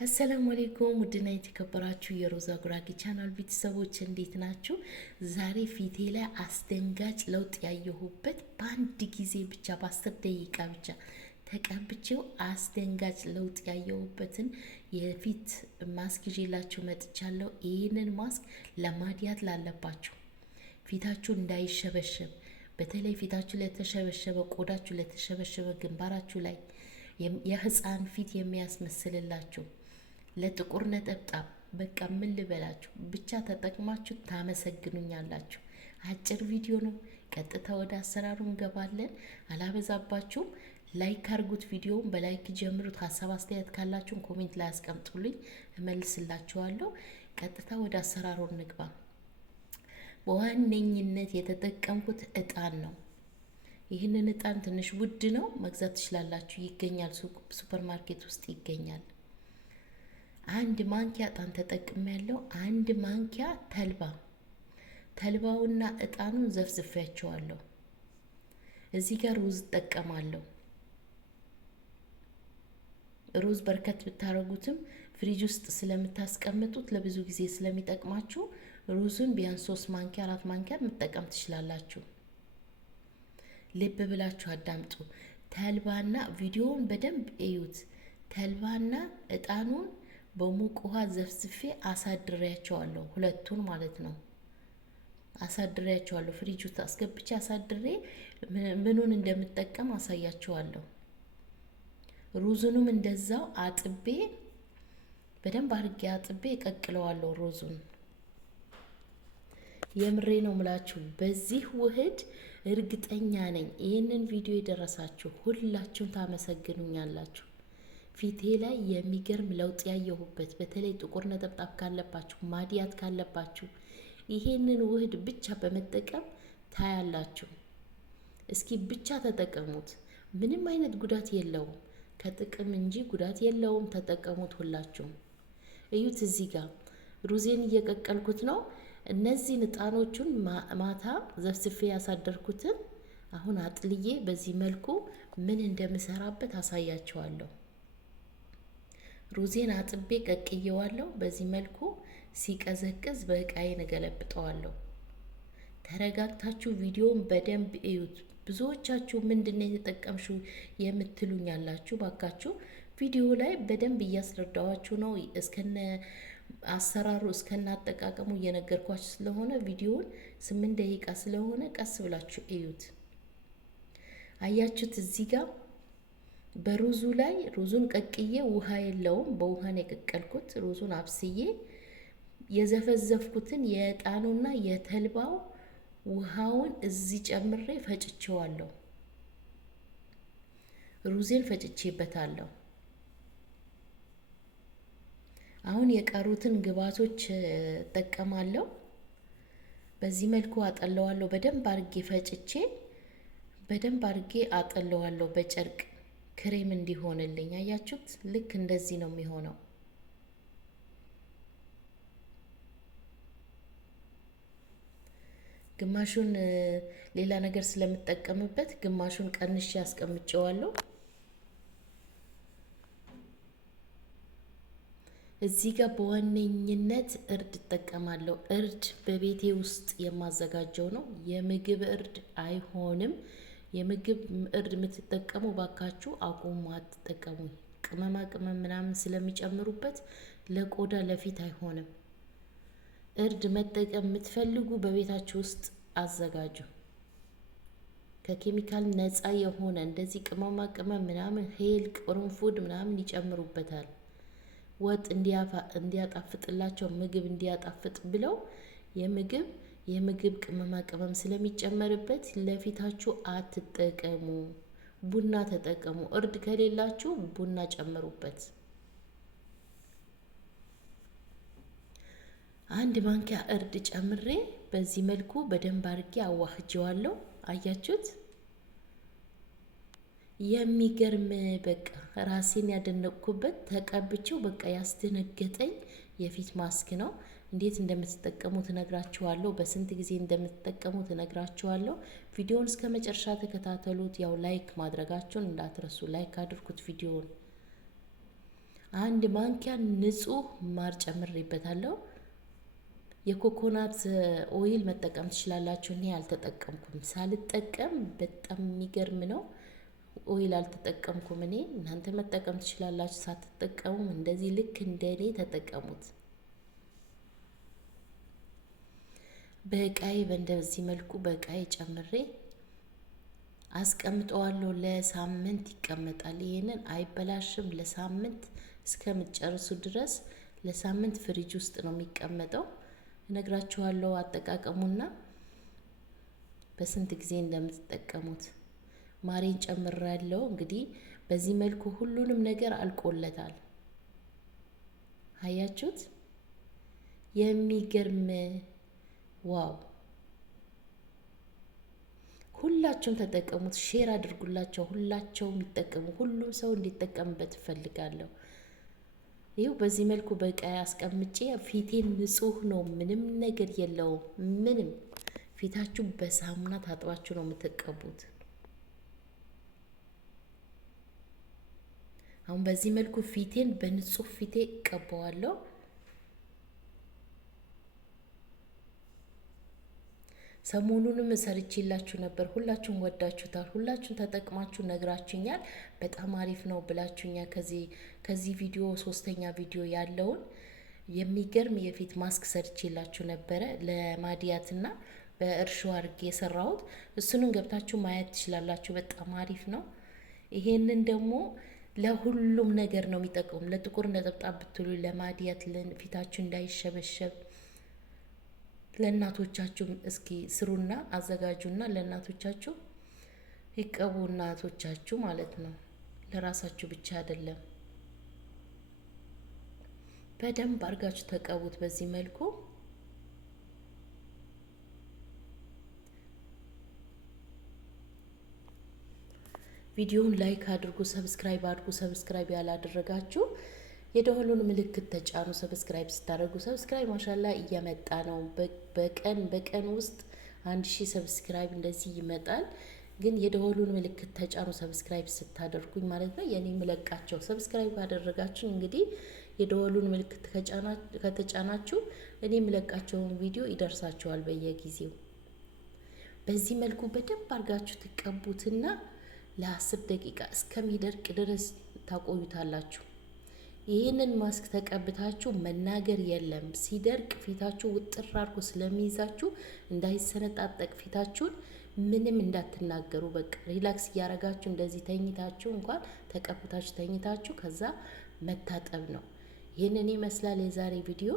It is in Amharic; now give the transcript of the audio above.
አሰላሙ አለይኩም ውድና የተከበራችሁ የሮዛ ጉራጌ ቻናል ቤተሰቦች እንዴት ናችሁ? ዛሬ ፊቴ ላይ አስደንጋጭ ለውጥ ያየሁበት በአንድ ጊዜ ብቻ በ10 ደቂቃ ብቻ ተቀብቼው አስደንጋጭ ለውጥ ያየሁበትን የፊት ማስክ ይዤላችሁ መጥቻለሁ። ይህንን ማስክ ለማድያት ላለባችሁ ፊታችሁ እንዳይሸበሸብ፣ በተለይ ፊታችሁ ለተሸበሸበ፣ ቆዳችሁ ለተሸበሸበ፣ ግንባራችሁ ላይ የህፃን ፊት የሚያስመስልላችሁ ለጥቁር ነጠብጣብ በቃ ምን ልበላችሁ ብቻ ተጠቅማችሁ ታመሰግኑኛላችሁ። አጭር ቪዲዮ ነው። ቀጥታ ወደ አሰራሩ እንገባለን። አላበዛባችሁም። ላይክ አድርጉት። ቪዲዮውን በላይክ ጀምሩት። ሀሳብ አስተያየት ካላችሁን ኮሜንት ላይ አስቀምጡልኝ፣ እመልስላችኋለሁ። ቀጥታ ወደ አሰራሩ እንግባ። በዋነኝነት የተጠቀምኩት እጣን ነው። ይህንን እጣን ትንሽ ውድ ነው፣ መግዛት ትችላላችሁ። ይገኛል፣ ሱፐር ማርኬት ውስጥ ይገኛል። አንድ ማንኪያ እጣን ተጠቅሜያለሁ። አንድ ማንኪያ ተልባውና እጣኑን ዘፍዝፌያቸዋለሁ። እዚህ ጋር ሩዝ እጠቀማለሁ። ሩዝ በርከት ብታረጉትም ፍሪጅ ውስጥ ስለምታስቀምጡት ለብዙ ጊዜ ስለሚጠቅማችሁ ሩዙን ቢያንስ 3 ማንኪያ 4 ማንኪያ መጠቀም ትችላላችሁ። ልብ ብላችሁ አዳምጡ። ተልባና ቪዲዮውን በደንብ እዩት። ተልባና እጣኑን በሙቅ ውሃ ዘፍዝፌ አሳድሬያቸዋለሁ። ሁለቱን ማለት ነው። አሳድሬያቸዋለሁ። ፍሪጅ ውስጥ አስገብቼ አሳድሬ ምኑን እንደምጠቀም አሳያቸዋለሁ። ሩዙንም እንደዛው አጥቤ በደንብ አድርጌ አጥቤ እቀቅለዋለሁ። ሩዙን የምሬ ነው ምላችሁ። በዚህ ውህድ እርግጠኛ ነኝ ይህንን ቪዲዮ የደረሳችሁ ሁላችሁም ታመሰግኑኛላችሁ። ፊቴ ላይ የሚገርም ለውጥ ያየሁበት፣ በተለይ ጥቁር ነጠብጣብ ካለባችሁ፣ ማድያት ካለባችሁ ይሄንን ውህድ ብቻ በመጠቀም ታያላችሁ። እስኪ ብቻ ተጠቀሙት። ምንም አይነት ጉዳት የለውም፣ ከጥቅም እንጂ ጉዳት የለውም። ተጠቀሙት ሁላችሁም። እዩት፣ እዚህ ጋር ሩዜን እየቀቀልኩት ነው። እነዚህን እጣኖቹን ማታ ዘፍዝፌ ያሳደርኩትን አሁን አጥልዬ በዚህ መልኩ ምን እንደምሰራበት አሳያቸዋለሁ። ሩዜን አጥቤ ቀቅየዋለሁ። በዚህ መልኩ ሲቀዘቅዝ በእቃዬ እገለብጠዋለሁ። ተረጋግታችሁ ቪዲዮውን በደንብ እዩት። ብዙዎቻችሁ ምንድነው የተጠቀምሽው የምትሉኝ ያላችሁ፣ ባካችሁ ቪዲዮ ላይ በደንብ እያስረዳዋችሁ ነው። እስከነ አሰራሩ እስከነ አጠቃቀሙ እየነገርኳችሁ ስለሆነ ቪዲዮውን 8 ደቂቃ ስለሆነ ቀስ ብላችሁ እዩት። አያችሁት? እዚህ ጋር በሩዙ ላይ ሩዙን ቀቅዬ ውሃ የለውም፣ በውሃ ነው የቀቀልኩት። ሩዙን አብስዬ የዘፈዘፍኩትን የእጣኑና የተልባው ውሃውን እዚህ ጨምሬ ፈጭቼዋለሁ። ሩዜን ፈጭቼበታለሁ። አሁን የቀሩትን ግብአቶች እጠቀማለሁ። በዚህ መልኩ አጠለዋለሁ። በደንብ አርጌ ፈጭቼ በደንብ አርጌ አጠለዋለሁ በጨርቅ ክሬም እንዲሆንልኝ። አያችሁት? ልክ እንደዚህ ነው የሚሆነው። ግማሹን ሌላ ነገር ስለምጠቀምበት ግማሹን ቀንሼ አስቀምጬዋለሁ። እዚህ ጋር በዋነኝነት እርድ እጠቀማለሁ። እርድ በቤቴ ውስጥ የማዘጋጀው ነው። የምግብ እርድ አይሆንም። የምግብ እርድ የምትጠቀሙ ባካችሁ አቁሙ፣ አትጠቀሙ። ቅመማ ቅመም ምናምን ስለሚጨምሩበት ለቆዳ ለፊት አይሆንም። እርድ መጠቀም የምትፈልጉ በቤታችሁ ውስጥ አዘጋጁ። ከኬሚካል ነፃ የሆነ እንደዚህ ቅመማ ቅመም ምናምን ሄል፣ ቅርንፉድ ምናምን ይጨምሩበታል። ወጥ እንዲያጣፍጥላቸው ምግብ እንዲያጣፍጥ ብለው የምግብ ቅመማ ቅመም ስለሚጨመርበት ለፊታችሁ አትጠቀሙ። ቡና ተጠቀሙ። እርድ ከሌላችሁ ቡና ጨምሩበት። አንድ ማንኪያ እርድ ጨምሬ በዚህ መልኩ በደንብ አድርጌ አዋህጀዋለሁ። አያችሁት? የሚገርም በቃ ራሴን ያደነቅኩበት ተቀብቼው በቃ ያስደነገጠኝ የፊት ማስክ ነው። እንዴት እንደምትጠቀሙት እነግራችኋለሁ። በስንት ጊዜ እንደምትጠቀሙት እነግራችኋለሁ። ቪዲዮውን እስከ መጨረሻ ተከታተሉት። ያው ላይክ ማድረጋችሁን እንዳትረሱ። ላይክ አድርጉት ቪዲዮውን። 1 ማንኪያ ንጹህ ማር ጨምሬበታለሁ። የኮኮናት ኦይል መጠቀም ትችላላችሁ። እኔ አልተጠቀምኩም። ሳልጠቀም በጣም የሚገርም ነው። ኦይል አልተጠቀምኩም እኔ። እናንተ መጠቀም ትችላላችሁ። ሳትጠቀሙ እንደዚህ ልክ እንደኔ ተጠቀሙት። በቃይ በእንደዚህ መልኩ በቃይ ጨምሬ አስቀምጠዋለሁ። ለሳምንት ይቀመጣል። ይሄንን አይበላሽም። ለሳምንት እስከምጨርሱ ድረስ ለሳምንት ፍሪጅ ውስጥ ነው የሚቀመጠው። እነግራችኋለሁ አጠቃቀሙና በስንት ጊዜ እንደምትጠቀሙት። ማሬን ጨምሬያለሁ። እንግዲህ በዚህ መልኩ ሁሉንም ነገር አልቆለታል። አያችሁት? የሚገርም ዋው! ሁላችሁም ተጠቀሙት። ሼር አድርጉላቸው። ሁላቸውም የሚጠቀሙ ሁሉም ሰው እንዲጠቀምበት እፈልጋለሁ። ይኸው በዚህ መልኩ በቃ አስቀምጬ ፊቴን ንጹህ ነው። ምንም ነገር የለውም። ምንም ፊታችሁ በሳሙና ታጥባችሁ ነው የምትቀቡት። አሁን በዚህ መልኩ ፊቴን በንጹህ ፊቴ እቀባዋለሁ። ሰሞኑንም ሰርቼላችሁ ነበር። ሁላችሁም ወዳችሁታል። ሁላችሁም ተጠቅማችሁ ነግራችሁኛል። በጣም አሪፍ ነው ብላችሁኛል። ከዚህ ቪዲዮ 3ኛ ቪዲዮ ያለውን የሚገርም የፊት ማስክ ሰርቼላችሁ ነበረ ለማዲያትና በእርሾ አድርጌ የሰራሁት። እሱንም ገብታችሁ ማየት ትችላላችሁ። በጣም አሪፍ ነው። ይሄንን ደግሞ ለሁሉም ነገር ነው የሚጠቅሙ። ለጥቁር ነጠብጣብ ብትሉ፣ ለማዲያት፣ ፊታችሁ እንዳይሸበሸብ ለእናቶቻችሁ እስኪ ስሩና አዘጋጁና ለእናቶቻችሁ ይቀቡ። እናቶቻችሁ ማለት ነው፣ ለራሳችሁ ብቻ አይደለም። በደንብ አድርጋችሁ ተቀቡት በዚህ መልኩ። ቪዲዮውን ላይክ አድርጉ፣ ሰብስክራይብ አድርጉ። ሰብስክራይብ ያላደረጋችሁ የደወሉን ምልክት ተጫኑ። ሰብስክራይብ ስታደርጉ ሰብስክራይብ ማሻላ እየመጣ ነው። በቀን ውስጥ 1000 ሰብስክራይብ እንደዚህ ይመጣል። ግን የደወሉን ምልክት ተጫኑ ሰብስክራይብ ስታደርጉኝ ማለት ነው። የኔ ምለቃቸው ሰብስክራይብ ካደረጋችሁ እንግዲህ የደወሉን ምልክት ከተጫናችሁ እኔ ምለቃቸውን ቪዲዮ ይደርሳችኋል በየጊዜው። በዚህ መልኩ በደንብ አድርጋችሁ ትቀቡትና ለ10 ደቂቃ እስከሚደርቅ ድረስ ታቆዩታላችሁ። ይህንን ማስክ ተቀብታችሁ መናገር የለም። ሲደርቅ ፊታችሁ ውጥር አድርጎ ስለሚይዛችሁ እንዳይሰነጣጠቅ ፊታችሁን ምንም እንዳትናገሩ። በቃ ሪላክስ እያረጋችሁ እንደዚህ ተኝታችሁ እንኳን ተቀብታችሁ ተኝታችሁ ከዛ መታጠብ ነው። ይህንን ይመስላል የዛሬ ቪዲዮ።